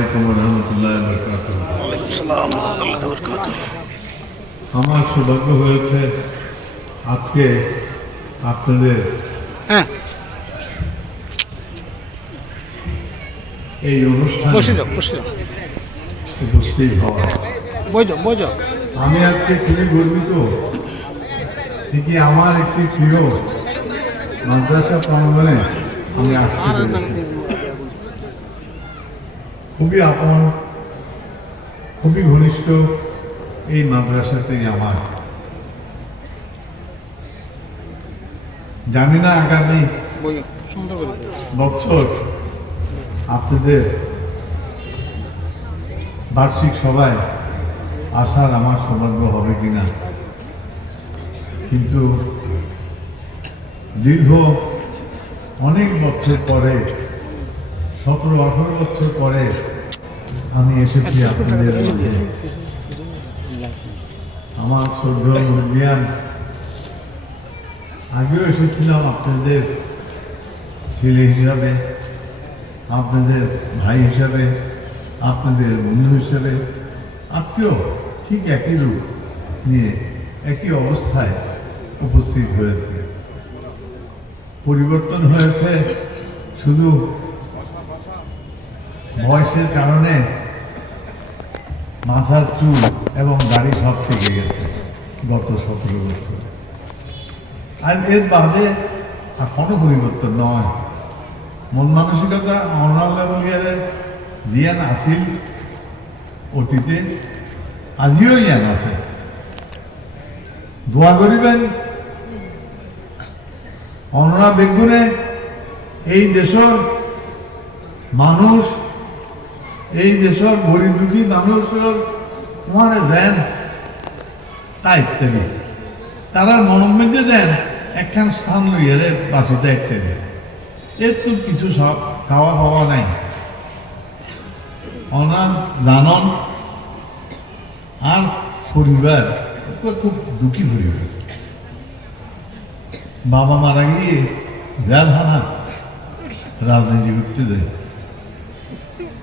আলাইকুম ওয়া রাহমাতুল্লাহি ওয়া বারাকাতুহু। ওয়ালাইকুম আসসালাম ওয়া রাহমাতুল্লাহি ওয়া বারাকাতুহু। আমার সৌভাগ্য হয়েছে আজকে আপনাদের এই অনুষ্ঠানে উপস্থিত হওয়া। আমি আজকে খুবই গর্বিত কি আমার একটি প্রিয় মাদ্রাসা প্রাঙ্গণে আমি আসতে পেরেছি। খুবই আপন, খুবই ঘনিষ্ঠ এই মাদ্রাসাতেই আমার। জানি না আগামী বছর আপনাদের বার্ষিক সভায় আসার আমার সৌভাগ্য হবে কিনা, কিন্তু দীর্ঘ অনেক বছর পরে 17-18 বছর পরে আমি এসেছি আপনাদের মধ্যে। আমার শ্রদ্ধেয় মুরব্বিয়ান, আগেও এসেছিলাম আপনাদের ছেলে হিসাবে, আপনাদের ভাই হিসাবে, আপনাদের বন্ধু হিসাবে। আজকেও ঠিক একই রূপ নিয়ে একই অবস্থায় উপস্থিত হয়েছে। পরিবর্তন হয়েছে শুধু বয়সের কারণে, মাথার চুল এবং দাড়ি সব থেকে গেছে গত 17 বছরে। আর এর বাদে আর কোনো পরিবর্তন নয়। মন মানসিকতা অনালে জিয়ান আসিল অতীতে, আজিও ইয়ান আছে। দোয়া করিবেন অনরা বেগুনে এই দেশের মানুষ, এই দেশের গরিব দুঃখী মানুষের তোমার দেন তাই ইত্যাদি, তারা মনোমেন্টে দেন একখান স্থান লইয়া দেয় বাঁচিতে ইত্যাদি। এর তো কিছু সব খাওয়া পাওয়া নাই। অনাম জানন আর পরিবার খুব দুঃখী পরিবার। বাবা মারা গিয়ে জেলখানা রাজনীতি করতে দেয়,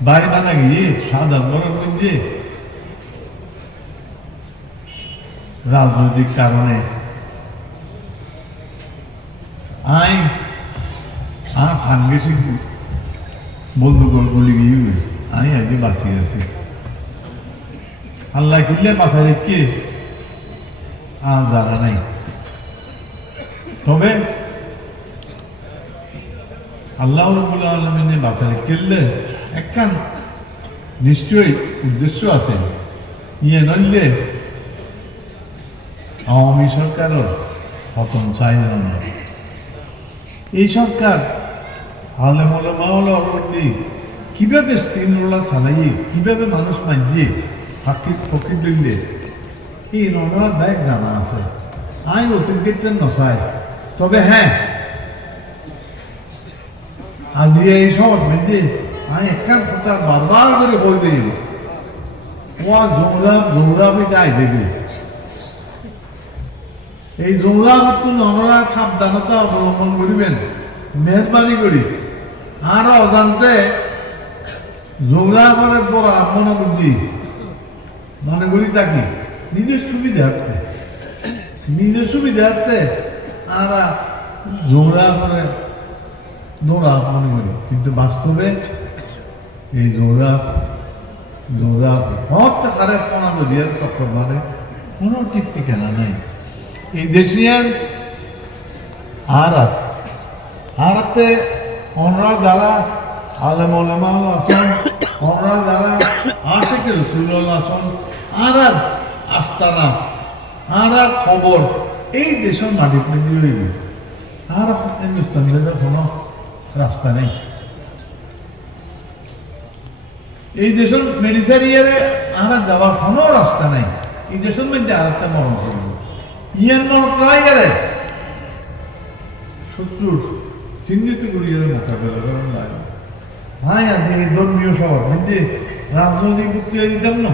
ভাই মারা গিয়ে সাদা বড় যে রাজনৈতিক কারণে আর খান গেছি বন্ধুগণ বলি গিয়ে আমি আগে বাঁচিয়ে আছি। আল্লাহ কিনলে বাঁচা রেখে আর জানা নাই। তবে আল্লাহ রাব্বুল আলামিনে বাঁচা রেখে একখান নিশ্চয়ই উদ্দেশ্য আছে। ইয়ে নইলে আওয়ামী সরকারও পতন চাই না। এই সরকার আলেমী কিভাবে স্ক্রিন রোলার চালাইয়ে, কিভাবে মানুষ মানছে ফাঁকি দিলে এই রনার ব্যাগ জানা আছে। আমি অতিরিক্ত নচাই। তবে হ্যাঁ, আজি এই সব মেঝে আমি একখান কথা বারবার করে বই দিই, ও জৌরাবে যাই দেবে। এই জৌরাবতু ননরা সাবধানতা অবলম্বন করিবেন, মেহরবানি করি। আর অজান্তে জৌরা করে বড় মনে বুঝি মনে করি থাকি নিজের সুবিধার্থে আর জৌরা করে দৌড়া মনে করি। কিন্তু বাস্তবে এই জৌরা হত সারে পোনা দরিয়ার টক্কর মারে, কোনো ঠিক ঠিকানা নাই। এই দেশিয়ান আরাতে অনরা যারা আলেম ওলামা আসন, অনরা যারা আশিকে রাসূলুল্লাহ আসন, আর আস্তানা আর খবর এই দেশের মাটির মধ্যে হইব। আর হিন্দুস্তানের কোনো রাস্তা নেই। এই দেশের মেডিসিয়ারে আর যাওয়ার কোনো রাস্তা নেই। এই দেশের মধ্যে আর একটা মরণ করব ইয়ান প্রায় শত্রুর চিহ্নিত করিয়ে মোকাবেলা করেন। ভাই আজকে এই ধর্মীয় সভা মধ্যে রাজনৈতিক বক্তৃতা দিতাম না।